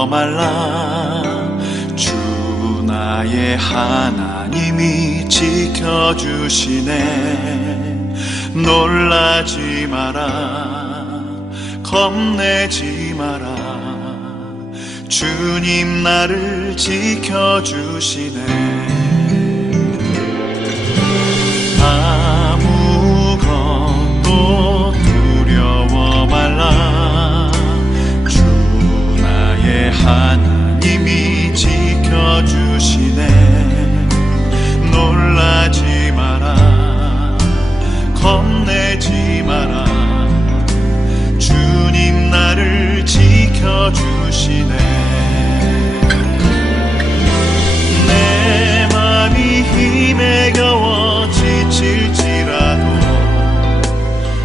두려워 말라. 주 나의 하나님이 지켜주시네. 놀라지 마라, 겁내지 마라. 주님 나를 지켜주시네. 아무것도 두려워 말라. 주 나의 하나님이 지켜주시네. 놀라지 마라, 겁내지 마라. 주님 나를 지켜주시네. 내 맘이 힘에 겨워 지칠지라도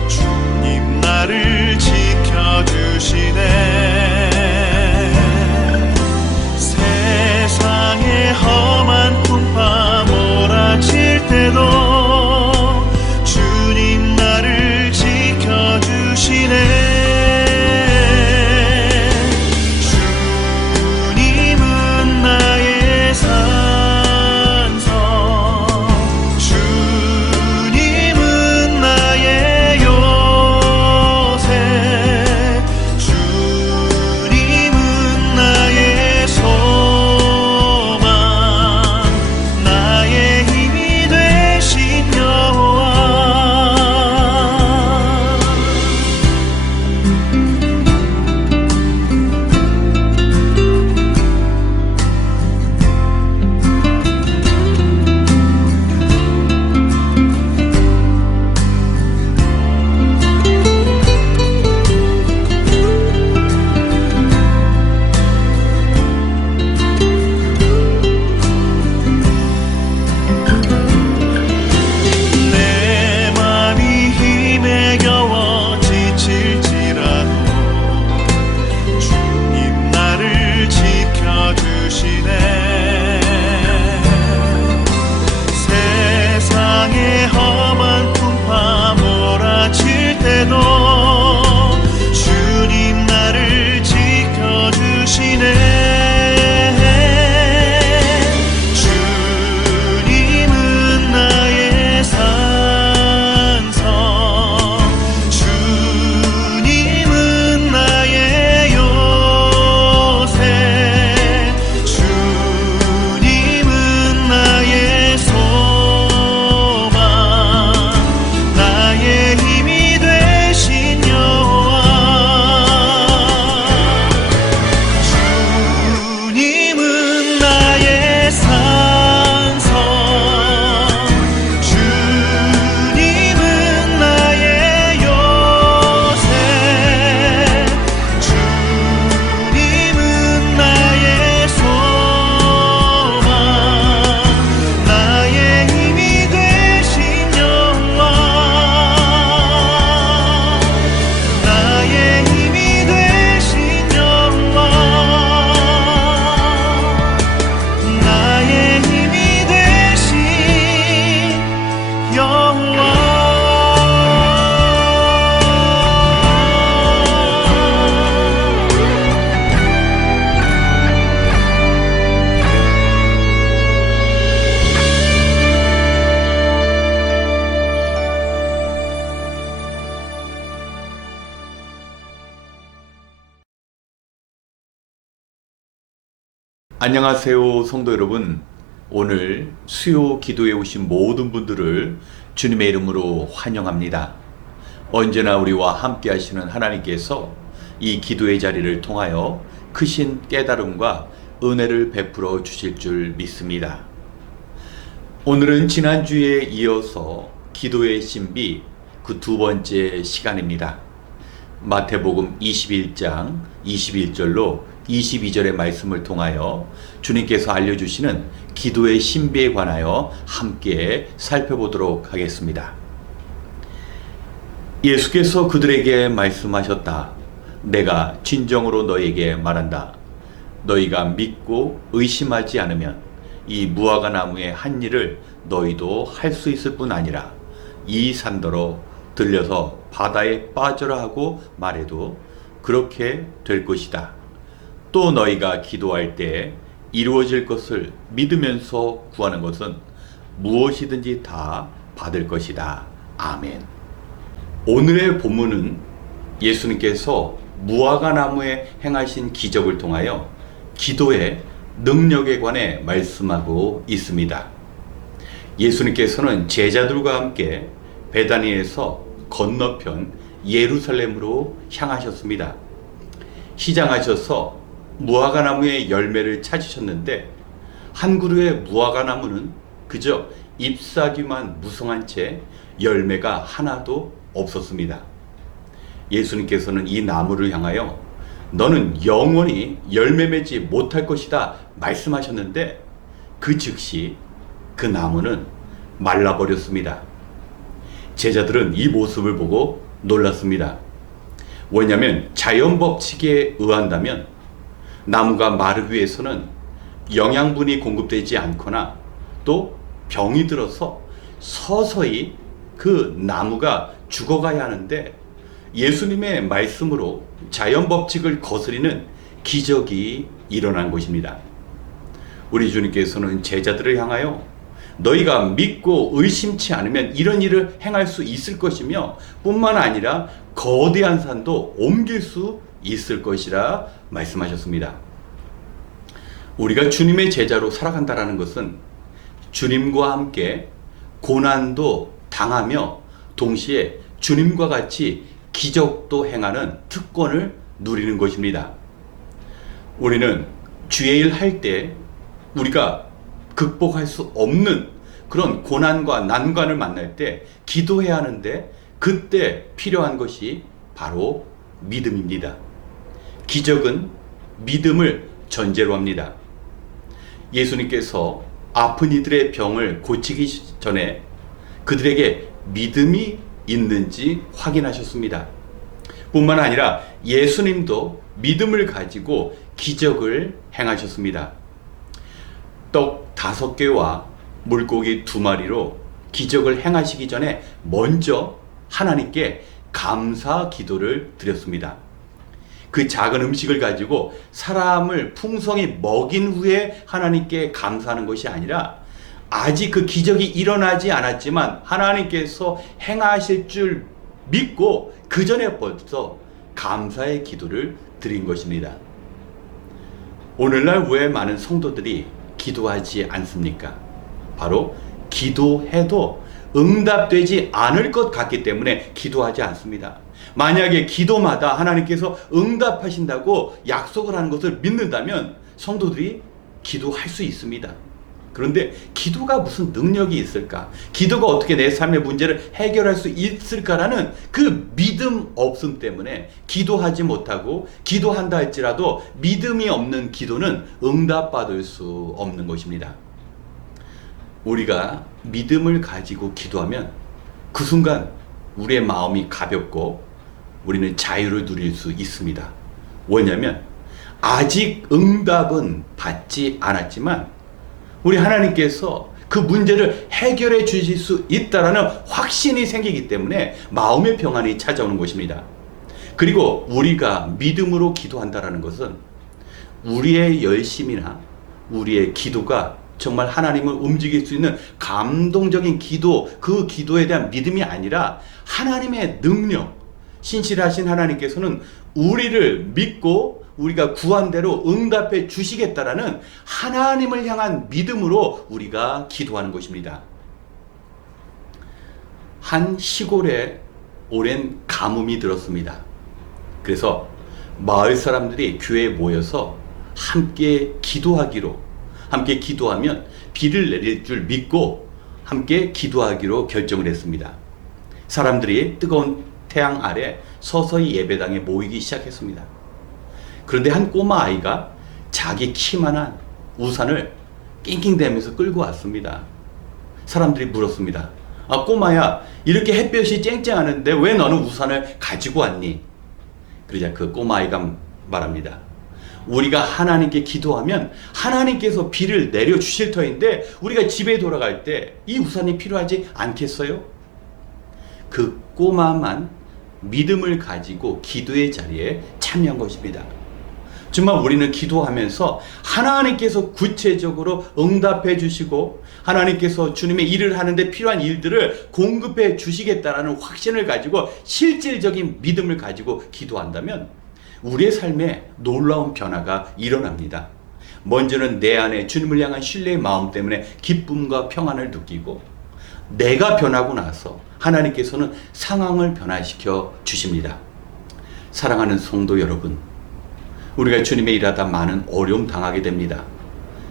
주님 나를 지켜주시네. 세상의 험한 풍파 몰아칠 때도 주님 나를 지켜주시네. 안녕하세요 성도 여러분. 오늘 수요 기도에 오신 모든 분들을 주님의 이름으로 환영합니다. 언제나 우리와 함께 하시는 하나님께서 이 기도의 자리를 통하여 크신 깨달음과 은혜를 베풀어 주실 줄 믿습니다. 오늘은 지난주에 이어서 기도의 신비 그 두 번째 시간입니다. 마태복음 21장 21절로 22절의 말씀을 통하여 주님께서 알려주시는 기도의 신비에 관하여 함께 살펴보도록 하겠습니다. 예수께서 그들에게 말씀하셨다. 내가 진정으로 너에게 말한다. 너희가 믿고 의심하지 않으면 이 무화과 나무의 한 일을 너희도 할 수 있을 뿐 아니라 이 산더러 들려서 바다에 빠져라 하고 말해도 그렇게 될 것이다. 또 너희가 기도할 때 이루어질 것을 믿으면서 구하는 것은 무엇이든지 다 받을 것이다. 아멘. 오늘의 본문은 예수님께서 무화과 나무에 행하신 기적을 통하여 기도의 능력에 관해 말씀하고 있습니다. 예수님께서는 제자들과 함께 베다니에서 건너편 예루살렘으로 향하셨습니다. 시장하셔서 무화과 나무의 열매를 찾으셨는데 한 그루의 무화과 나무는 그저 잎사귀만 무성한 채 열매가 하나도 없었습니다. 예수님께서는 이 나무를 향하여 너는 영원히 열매 맺지 못할 것이다 말씀하셨는데 그 즉시 그 나무는 말라버렸습니다. 제자들은 이 모습을 보고 놀랐습니다. 왜냐하면 자연 법칙에 의한다면 나무가 마르기 위해서는 영양분이 공급되지 않거나 또 병이 들어서 서서히 그 나무가 죽어가야 하는데 예수님의 말씀으로 자연 법칙을 거스리는 기적이 일어난 것입니다. 우리 주님께서는 제자들을 향하여 너희가 믿고 의심치 않으면 이런 일을 행할 수 있을 것이며 뿐만 아니라 거대한 산도 옮길 수 있을 것이라 말씀하셨습니다. 우리가 주님의 제자로 살아간다는 것은 주님과 함께 고난도 당하며 동시에 주님과 같이 기적도 행하는 특권을 누리는 것입니다. 우리는 주의 일 할 때 우리가 극복할 수 없는 그런 고난과 난관을 만날 때 기도해야 하는데 그때 필요한 것이 바로 믿음입니다. 기적은 믿음을 전제로 합니다. 예수님께서 아픈 이들의 병을 고치기 전에 그들에게 믿음이 있는지 확인하셨습니다. 뿐만 아니라 예수님도 믿음을 가지고 기적을 행하셨습니다. 떡 5개와 물고기 2마리로 기적을 행하시기 전에 먼저 하나님께 감사 기도를 드렸습니다. 그 작은 음식을 가지고 사람을 풍성히 먹인 후에 하나님께 감사하는 것이 아니라 아직 그 기적이 일어나지 않았지만 하나님께서 행하실 줄 믿고 그 전에 벌써 감사의 기도를 드린 것입니다. 오늘날 왜 많은 성도들이 기도하지 않습니까? 바로 기도해도 응답되지 않을 것 같기 때문에 기도하지 않습니다. 만약에 기도마다 하나님께서 응답하신다고 약속을 하는 것을 믿는다면 성도들이 기도할 수 있습니다. 그런데 기도가 무슨 능력이 있을까? 기도가 어떻게 내 삶의 문제를 해결할 수 있을까라는 그 믿음 없음 때문에 기도하지 못하고 기도한다 할지라도 믿음이 없는 기도는 응답받을 수 없는 것입니다. 우리가 믿음을 가지고 기도하면 그 순간 우리의 마음이 가볍고 우리는 자유를 누릴 수 있습니다. 왜냐하면 아직 응답은 받지 않았지만 우리 하나님께서 그 문제를 해결해 주실 수 있다라는 확신이 생기기 때문에 마음의 평안이 찾아오는 것입니다. 그리고 우리가 믿음으로 기도한다라는 것은 우리의 열심이나 우리의 기도가 정말 하나님을 움직일 수 있는 감동적인 기도, 그 기도에 대한 믿음이 아니라 하나님의 능력, 신실하신 하나님께서는 우리를 믿고 우리가 구한 대로 응답해 주시겠다라는 하나님을 향한 믿음으로 우리가 기도하는 것입니다. 한 시골에 오랜 가뭄이 들었습니다. 그래서 마을 사람들이 교회에 모여서 함께 기도하면 비를 내릴 줄 믿고 함께 기도하기로 결정을 했습니다. 사람들이 뜨거운 태양 아래 서서히 예배당에 모이기 시작했습니다. 그런데 한 꼬마 아이가 자기 키만한 우산을 낑낑대면서 끌고 왔습니다. 사람들이 물었습니다. 아, 꼬마야, 이렇게 햇볕이 쨍쨍하는데 왜 너는 우산을 가지고 왔니? 그러자 그 꼬마 아이가 말합니다. 우리가 하나님께 기도하면 하나님께서 비를 내려주실 터인데 우리가 집에 돌아갈 때 이 우산이 필요하지 않겠어요? 그 꼬마만 믿음을 가지고 기도의 자리에 참여한 것입니다. 정말 우리는 기도하면서 하나님께서 구체적으로 응답해 주시고 하나님께서 주님의 일을 하는데 필요한 일들을 공급해 주시겠다라는 확신을 가지고 실질적인 믿음을 가지고 기도한다면 우리의 삶에 놀라운 변화가 일어납니다. 먼저는 내 안에 주님을 향한 신뢰의 마음 때문에 기쁨과 평안을 느끼고 내가 변하고 나서 하나님께서는 상황을 변화시켜 주십니다. 사랑하는 성도 여러분, 우리가 주님의 일하다 많은 어려움 당하게 됩니다.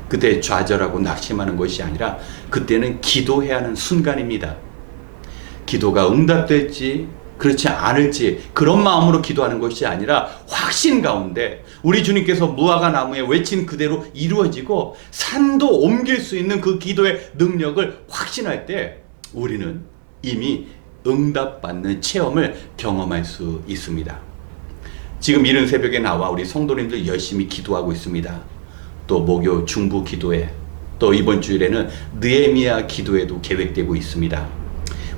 그때 좌절하고 낙심하는 것이 아니라 그때는 기도해야 하는 순간입니다. 기도가 응답될지 그렇지 않을지 그런 마음으로 기도하는 것이 아니라 확신 가운데 우리 주님께서 무화과 나무에 외친 그대로 이루어지고 산도 옮길 수 있는 그 기도의 능력을 확신할 때 우리는 이미 응답받는 체험을 경험할 수 있습니다. 지금 이른 새벽에 나와 우리 성도님들 열심히 기도하고 있습니다. 또 목요 중부 기도회, 또 이번 주일에는 느헤미야 기도회도 계획되고 있습니다.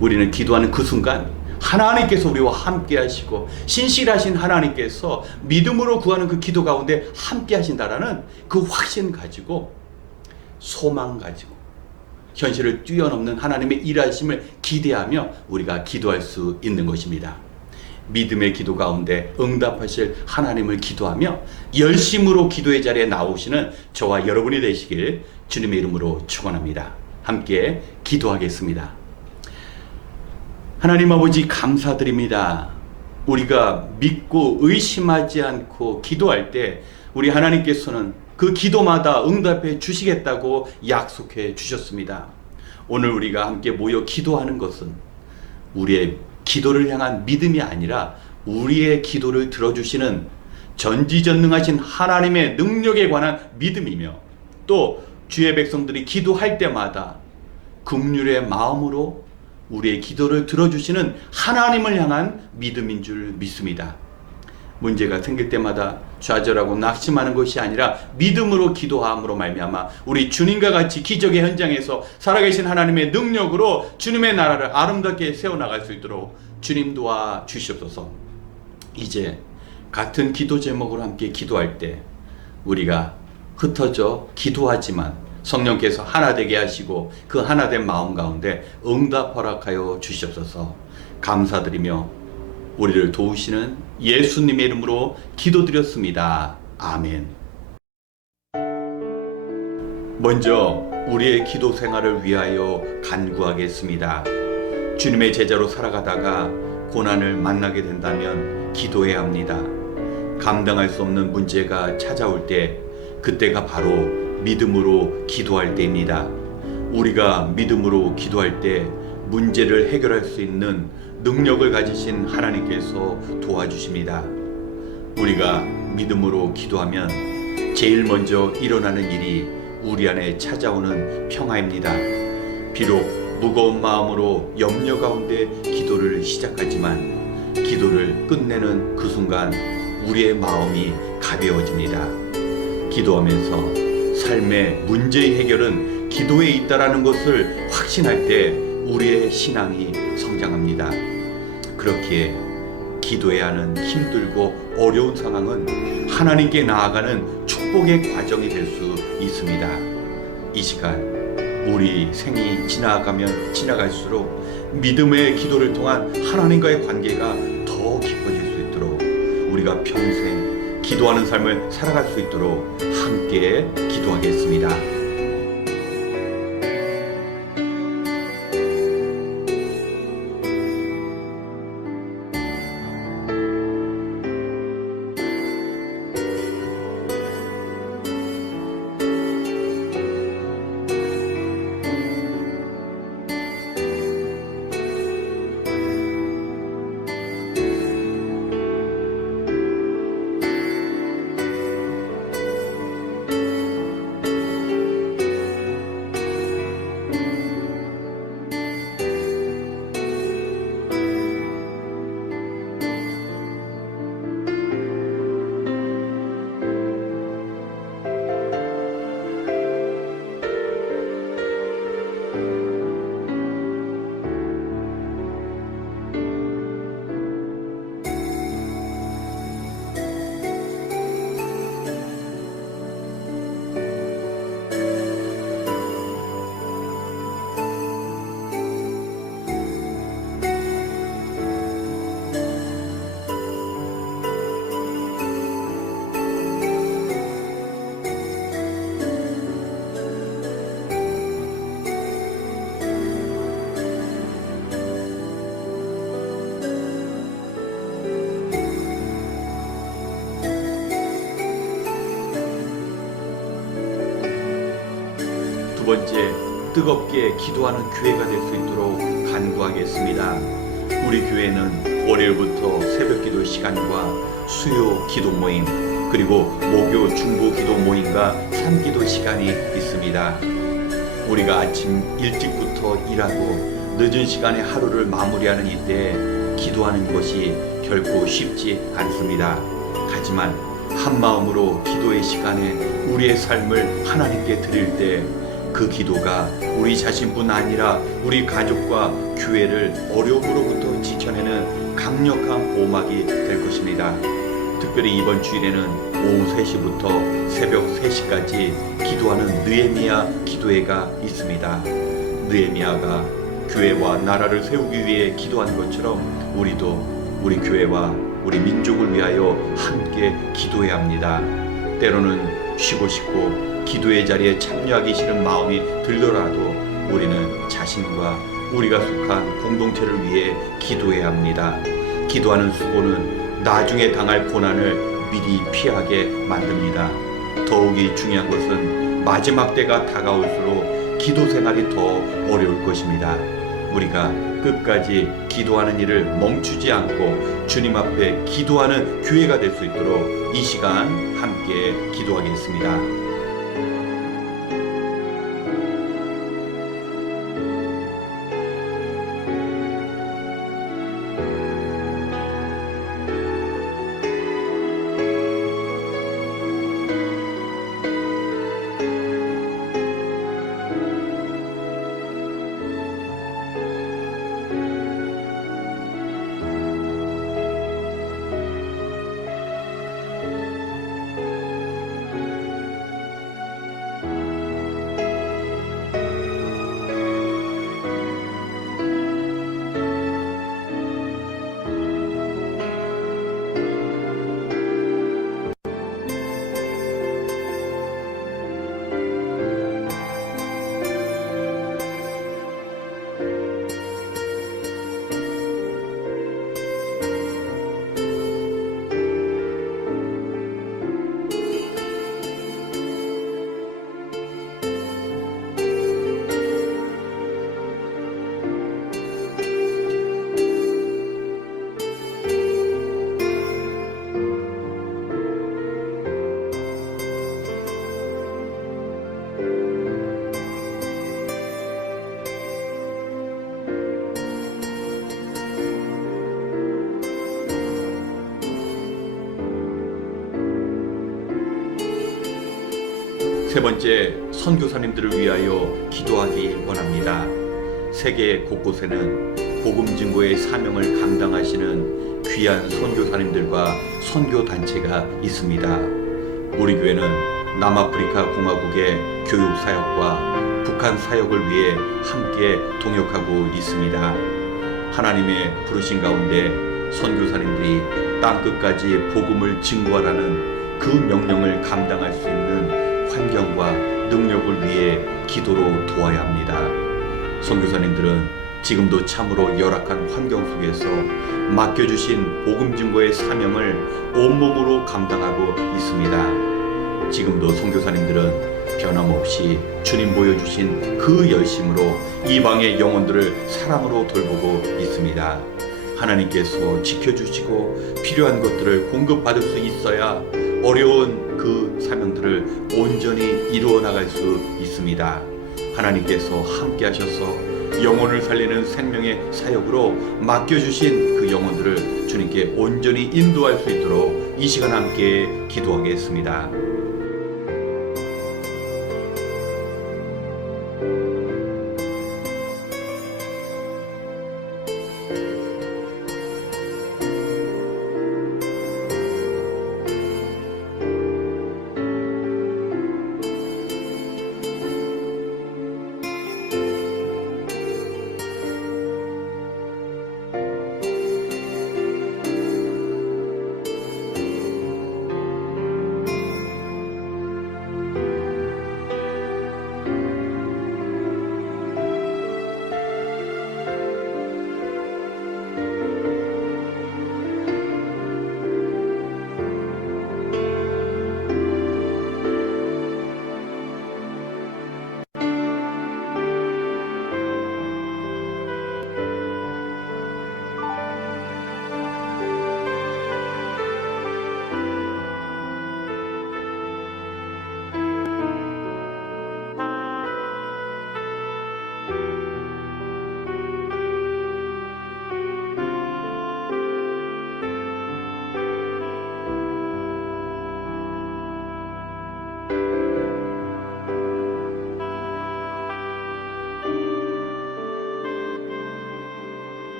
우리는 기도하는 그 순간 하나님께서 우리와 함께 하시고 신실하신 하나님께서 믿음으로 구하는 그 기도 가운데 함께 하신다라는 그 확신 가지고 소망 가지고 현실을 뛰어넘는 하나님의 일하심을 기대하며 우리가 기도할 수 있는 것입니다. 믿음의 기도 가운데 응답하실 하나님을 기도하며 열심으로 기도의 자리에 나오시는 저와 여러분이 되시길 주님의 이름으로 축원합니다. 함께 기도하겠습니다. 하나님 아버지 감사드립니다. 우리가 믿고 의심하지 않고 기도할 때 우리 하나님께서는 그 기도마다 응답해 주시겠다고 약속해 주셨습니다. 오늘 우리가 함께 모여 기도하는 것은 우리의 기도를 향한 믿음이 아니라 우리의 기도를 들어주시는 전지전능하신 하나님의 능력에 관한 믿음이며 또 주의 백성들이 기도할 때마다 긍휼의 마음으로 우리의 기도를 들어주시는 하나님을 향한 믿음인 줄 믿습니다. 문제가 생길 때마다 좌절하고 낙심하는 것이 아니라 믿음으로 기도함으로 말미암아 우리 주님과 같이 기적의 현장에서 살아계신 하나님의 능력으로 주님의 나라를 아름답게 세워나갈 수 있도록 주님 도와 주시옵소서. 이제 같은 기도 제목으로 함께 기도할 때 우리가 흩어져 기도하지만 성령께서 하나 되게 하시고 그 하나 된 마음 가운데 응답 허락하여 주시옵소서. 감사드리며 우리를 도우시는 예수님의 이름으로 기도드렸습니다. 아멘. 먼저 우리의 기도 생활을 위하여 간구하겠습니다. 주님의 제자로 살아가다가 고난을 만나게 된다면 기도해야 합니다. 감당할 수 없는 문제가 찾아올 때 그때가 바로 믿음으로 기도할 때입니다. 우리가 믿음으로 기도할 때 문제를 해결할 수 있는 능력을 가지신 하나님께서 도와주십니다. 우리가 믿음으로 기도하면 제일 먼저 일어나는 일이 우리 안에 찾아오는 평화입니다. 비록 무거운 마음으로 염려 가운데 기도를 시작하지만 기도를 끝내는 그 순간 우리의 마음이 가벼워집니다. 기도하면서 삶의 문제의 해결은 기도에 있다라는 것을 확신할 때 우리의 신앙이 성장합니다. 그렇기에 기도해야 하는 힘들고 어려운 상황은 하나님께 나아가는 축복의 과정이 될 수 있습니다. 이 시간 우리 생이 지나가면 지나갈수록 믿음의 기도를 통한 하나님과의 관계가 더 깊어질 수 있도록 우리가 평생 기도하는 삶을 살아갈 수 있도록 함께 기도하겠습니다. 두 번째, 뜨겁게 기도하는 교회가 될 수 있도록 간구하겠습니다. 우리 교회는 월요일부터 새벽기도 시간과 수요 기도 모임, 그리고 목요 중보 기도 모임과 삼기도 시간이 있습니다. 우리가 아침 일찍부터 일하고 늦은 시간에 하루를 마무리하는 이때 기도하는 것이 결코 쉽지 않습니다. 하지만 한 마음으로 기도의 시간에 우리의 삶을 하나님께 드릴 때 그 기도가 우리 자신뿐 아니라 우리 가족과 교회를 어려움으로부터 지켜내는 강력한 보호막이 될 것입니다. 특별히 이번 주일에는 오후 3시부터 새벽 3시까지 기도하는 느헤미야 기도회가 있습니다. 느헤미야가 교회와 나라를 세우기 위해 기도한 것처럼 우리도 우리 교회와 우리 민족을 위하여 함께 기도해야 합니다. 때로는 쉬고 싶고 기도의 자리에 참여하기 싫은 마음이 들더라도 우리는 자신과 우리가 속한 공동체를 위해 기도해야 합니다. 기도하는 수고는 나중에 당할 고난을 미리 피하게 만듭니다. 더욱이 중요한 것은 마지막 때가 다가올수록 기도 생활이 더 어려울 것입니다. 우리가 끝까지 기도하는 일을 멈추지 않고 주님 앞에 기도하는 교회가 될 수 있도록 이 시간 함께 기도하겠습니다. 세 번째, 선교사님들을 위하여 기도하기 원합니다. 세계 곳곳에는 복음 증거의 사명을 감당하시는 귀한 선교사님들과 선교단체가 있습니다. 우리 교회는 남아프리카 공화국의 교육 사역과 북한 사역을 위해 함께 동역하고 있습니다. 하나님의 부르신 가운데 선교사님들이 땅끝까지 복음을 증거하라는 그 명령을 감당할 수 있는 환경과 능력을 위해 기도로 도와야 합니다. 선교사님들은 지금도 참으로 열악한 환경 속에서 맡겨주신 복음 증거의 사명을 온몸으로 감당하고 있습니다. 지금도 선교사님들은 변함없이 주님 보여주신 그 열심으로 이방의 영혼들을 사랑으로 돌보고 있습니다. 하나님께서 지켜주시고 필요한 것들을 공급받을 수 있어야 어려운 그 사명들을 온전히 이루어 나갈 수 있습니다. 하나님께서 함께 하셔서 영혼을 살리는 생명의 사역으로 맡겨주신 그 영혼들을 주님께 온전히 인도할 수 있도록 이 시간 함께 기도하겠습니다.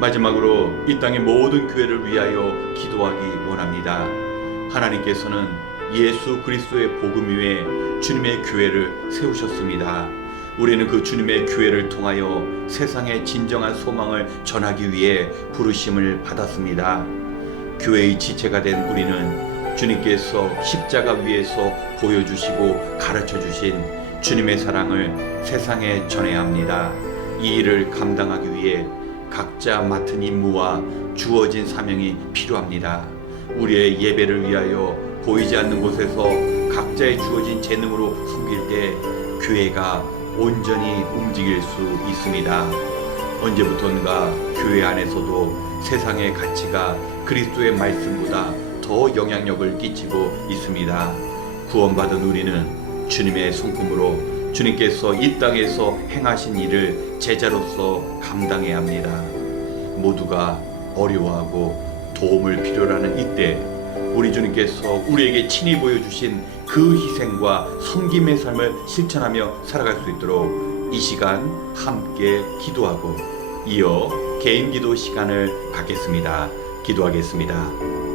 마지막으로 이 땅의 모든 교회를 위하여 기도하기 원합니다. 하나님께서는 예수 그리스도의 복음 위에 주님의 교회를 세우셨습니다. 우리는 그 주님의 교회를 통하여 세상의 진정한 소망을 전하기 위해 부르심을 받았습니다. 교회의 지체가 된 우리는 주님께서 십자가 위에서 보여주시고 가르쳐주신 주님의 사랑을 세상에 전해야 합니다. 이 일을 감당하기 위해 각자 맡은 임무와 주어진 사명이 필요합니다. 우리의 예배를 위하여 보이지 않는 곳에서 각자의 주어진 재능으로 섬길 때 교회가 온전히 움직일 수 있습니다. 언제부턴가 교회 안에서도 세상의 가치가 그리스도의 말씀보다 더 영향력을 끼치고 있습니다. 구원받은 우리는 주님의 성품으로 주님께서 이 땅에서 행하신 일을 제자로서 감당해야 합니다. 모두가 어려워하고 도움을 필요로 하는 이때 우리 주님께서 우리에게 친히 보여주신 그 희생과 섬김의 삶을 실천하며 살아갈 수 있도록 이 시간 함께 기도하고 이어 개인 기도 시간을 갖겠습니다. 기도하겠습니다.